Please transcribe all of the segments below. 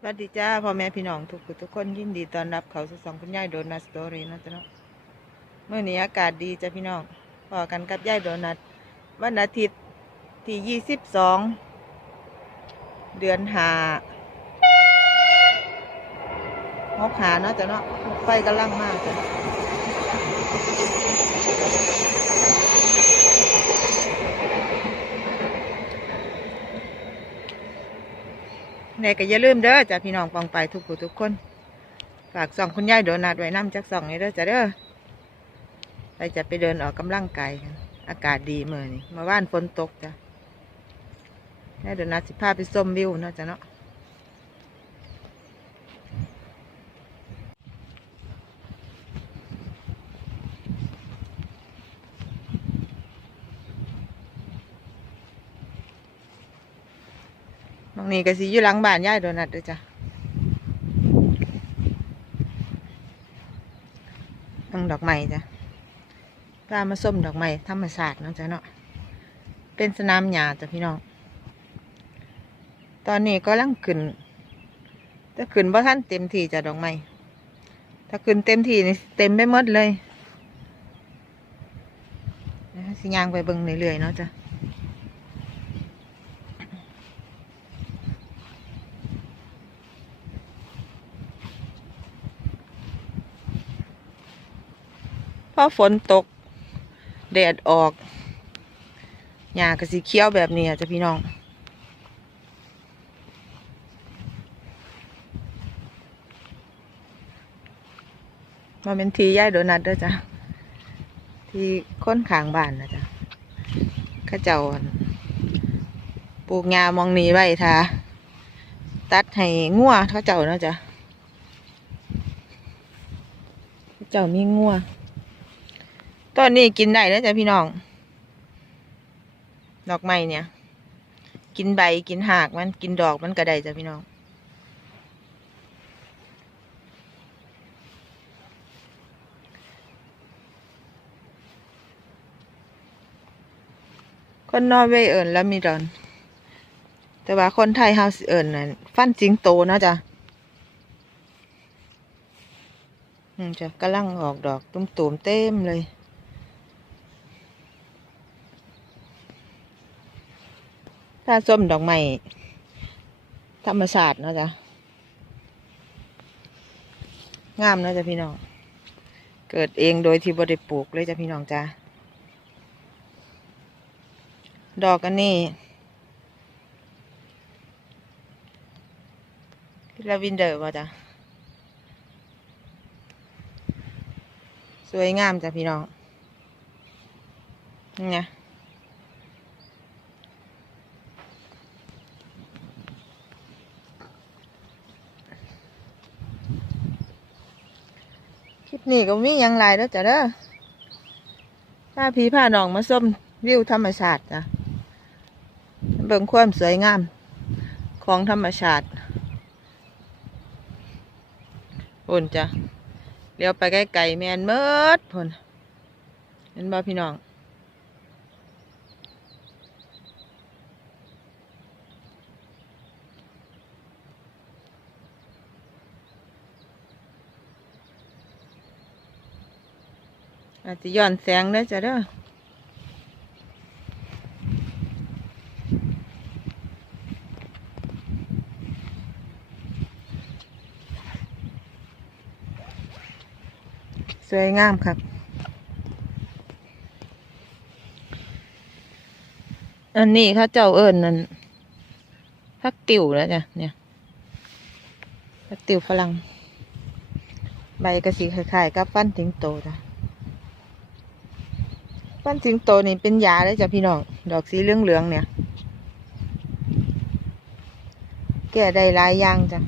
สวัสดีจ้าพ่อแม่พี่น้องทุกคนทุกคนยินดีต้อนรับเขาสู่สองคุณยายโดนัทสตอรี่นะจ๊ะเนาะเมื่อนี้อากาศดีจ้ะพี่น้องพอกันกับยายโดนัทวันอาทิตย์ที่ยี่สิบสองเดือนหาหกหาเนาะจ้ะเนาะไฟกำลังมากจ้ะ เนี่ก็อย่าลืมเด้อจ้ะพี่น้องปองไปทุกผู้ทุกคน ฝากส่องคุณยายโดนัดไว้น้ำจักส่องนี้เด้อจ้ะเด้อไปจะไปเดินออกกำลังกายกันอากาศดีเมื่อนี่มาว่านฝนตกจ้ะแม่โดนัดสิพาไปส้มวิวเนาะจ้ะเนาะ นี้ก็สิอยู่หลังบ้านยายโดนัทเด้อจ้ะต้งดอกไม้จ้ะพามาส้มดอกไม้ธรรมศาสตร์เนาะจ้ะเนาะเป็นสนามหญ้าจ้ะพี่น้อง ตอนนี้ก็ลังขึ้นถ้าขึ้นบ่ท่านเต็มที่จ้ะดอกไม้ถ้าขึ้นเต็มที่นี่เต็มไปหมดเลยสิยางไปเบิ่งเรื่อยๆเนาะจ้ะ พอฝนตก แดดออกหญ้าก็สีเขียวแบบนี้อะจ้ะพี่น้องมาเป็นทีย่ายโดนัทเด้อจ้ะที่ค้นขางบ้านนะจ๊ะข้าเจ้าปลูกหญ้ามองนี้ไว้ท่าตัดให้งัวเขาเจ้าเนาะจ้ะเขาเจ้ามีงัว ต้นนี้กินได้แล้วจ้ะพี่น้อง ดอกไม้เนี่ย กินใบกินหากมันกินดอกมันก็ได้จ้ะพี่น้อง คนนอร์เวย์เอิญแล้วมีดอน แต่ว่าคนไทยเฮาเอิญนั่นฟันจิงโตนะจ๊ะอืมจ้ะกำลังออกดอกตุ้มๆเต็มเลย ถ้าส้มดอกไม้ธรรมศาสตร์เนาะจ๊ะงามเนาะจ๊ะพี่น้อง เกิดเองโดยที่บ่ได้ปลูกเลยจ้ะพี่น้องจ้าดอกอันนี้ลาวินเดอร์ป่ะจ๊ะสวยงามจ้ะพี่น้องนี่ไง ค ลิปนี้ก็มียังไรแล้วจ้ะเด้อพาพีผ้าหนองมาส้มวิวธรรมชาติจ้ะเบิ่งความสวยงาม ของธรรมชาติพุ่นจ้ะเลี้ยวไปใกล้ๆแมนเมิดพุ่นเห็นบ่พี่น้อง อาจจะย้อนแสงได้จ้ะเด้อสวยงามครับอันนี้เขาเจ้าเอิญนั่นพักติ่วแล้วจ้ะเนี่ยพักติ่วฝรั่งใบกระสีคล้ายๆกับฟันถิงโตจ้ะ ปั้นสิงโตนี่เป็นยาเลยจ้ะพี่น้อง ดอกสีเหลืองๆเนี่ย แก้ได้หลายอย่างจ้ะ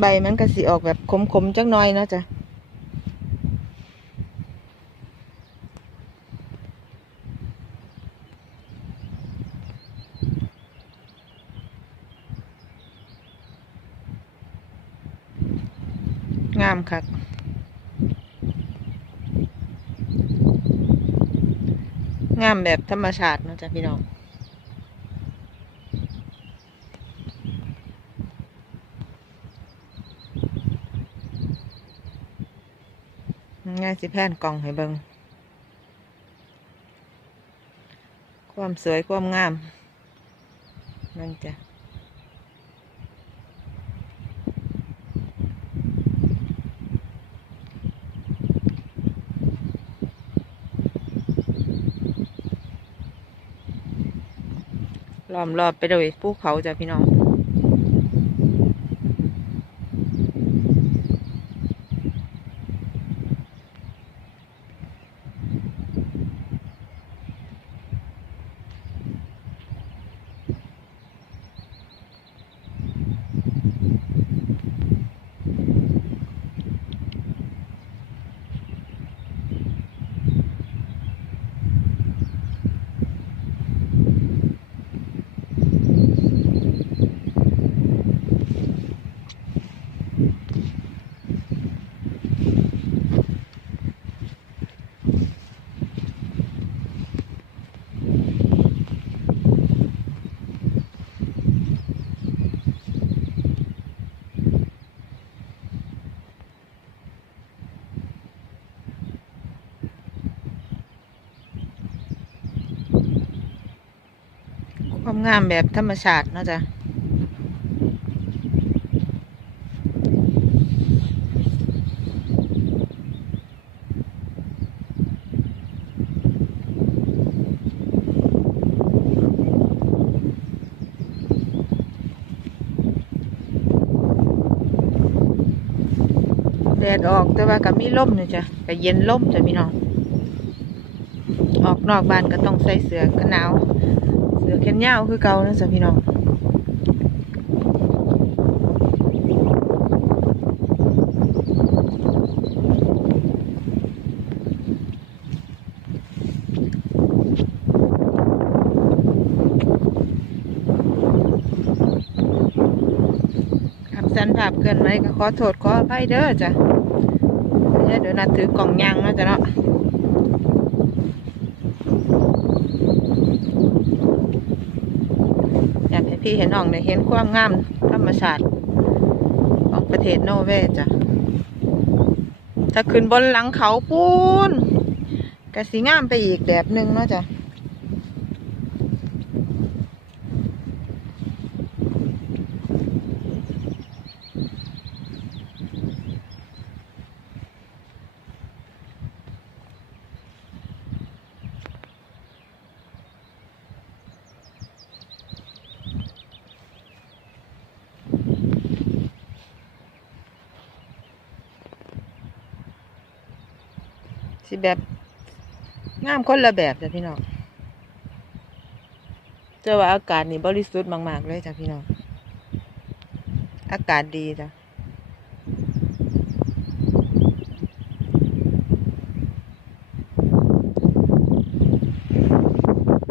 ใบมันก็สีออกแบบขมๆจักหน่อยเนาะจ้ะงามคัก งามแบบธรรมชาตินะจ๊ะพี่น้องง่ายสิแพนกล่องให้เบิงความสวย ความงามนั่นจ้ะ ล้อมรอบไปโดยภูเขาจ้ะพี่น้อง ความ งามแบบธรรมชาตินะจ้ะแดดออกแต่ว่าก็มีลมเนี่ยจ้ะก็เย็นลมจ้ะพี่น้อง ออกนอกบ้านก็ต้องใส่เสื้อกันหนาว ยาวคือเก่านะจ๊ะพี่น้องขับสันภาพเกินไหมก็ขอโทษขออภัยเด้อจ้ะเดี๋ยวนัดถือกล่องยางเนาะจ้ะเนาะ อยากให้ พี่เห็นน้องได้เห็นความงามธรรมชาติของประเทศโนเวย์จ้ะถ้าขึ้นบนหลังเขาปูนกะสีงามไปอีกแบบหนึ่งเนาะจ้ะ สิแบบงามคนละแบบจ้ะพี่น้องเจอว่าอากาศนี่บริสุทธิ์มาก ๆ เลยจ้ะพี่น้อง อากาศดีจ้ะ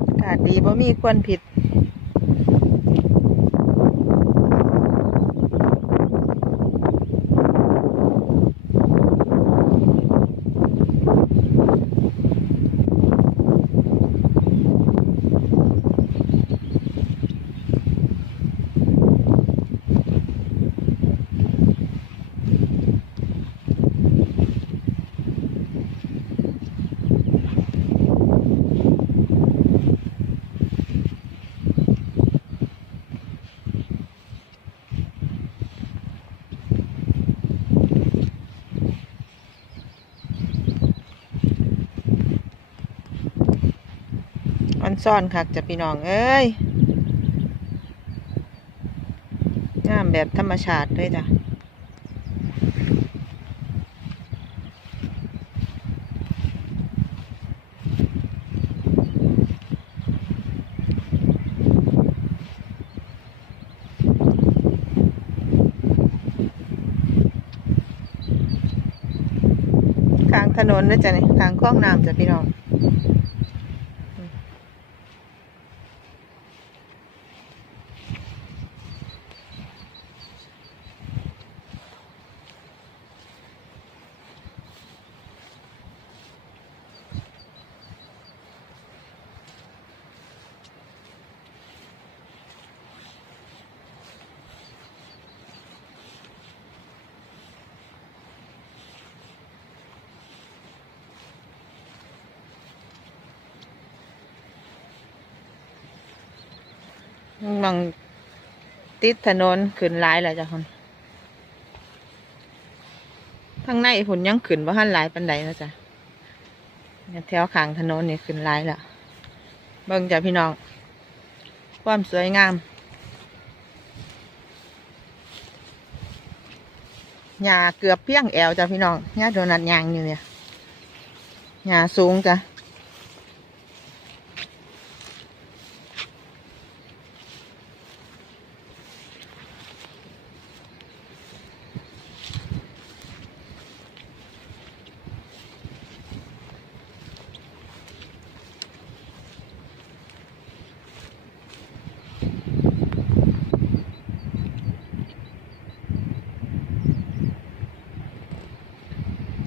อากาศดีบ่มีควันผิด อันซ่อนคักจะพี่น้องเอ้ยงามแบบธรรมชาติเลยจ้ะทางถนนนะจ๊ะนี่ทางคลองน้ำจ้ะพี่น้อง อ มองติดถนนขึ้นหลายแล้วจ้ะคนทางในผุนยังขึ้นบ่หันหลายปันใดนะจ๊ะแถวขางถนนนี่ขึ้นหลายแล้วเบิ่งจ้ะพี่น้อง ความสวยงามหญ้าเกือบเพียงแอวจ้ะพี่น้องหญ้าโดนัทยางอยู่เนี่ยหญ้าสูงจ้ะ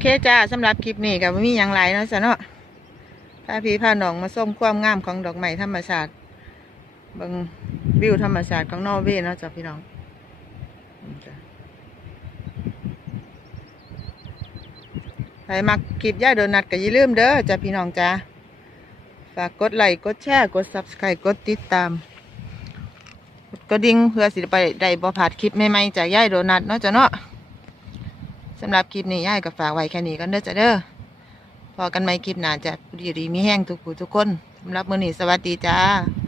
เคจ้าสำหรับคลิปนี้กับมีอย่างไรเนาะจ้ะเนาะพาพี่พาน้องมาส้มความงามของดอกไม้ธรรมชาติบิงวิวธรรมชาติของนอร์เวย์เนาะจ้ะพี่น้องใครมักคลิปย่าโดนัทก็อย่าลืมเด้อจ้ะพี่น้องจ้าฝากกดไลค์กดแชร์กด subscribe กดติดตามกดกระดิ่งเพื่อสิไปได้บ่พลาดคลิปใหม่ๆจากย่าโดนัทเนาะจ้ะเนาะ สำหรับคลิปนี้ย่ายกับฝากไว้แค่นี้ก็เด้อจ้ะเด้อพอกันไหมคลิปหน้าจะดีดีมีแห้งทุกผู้ทุกคนสำหรับมื้อนี้สวัสดีจ้า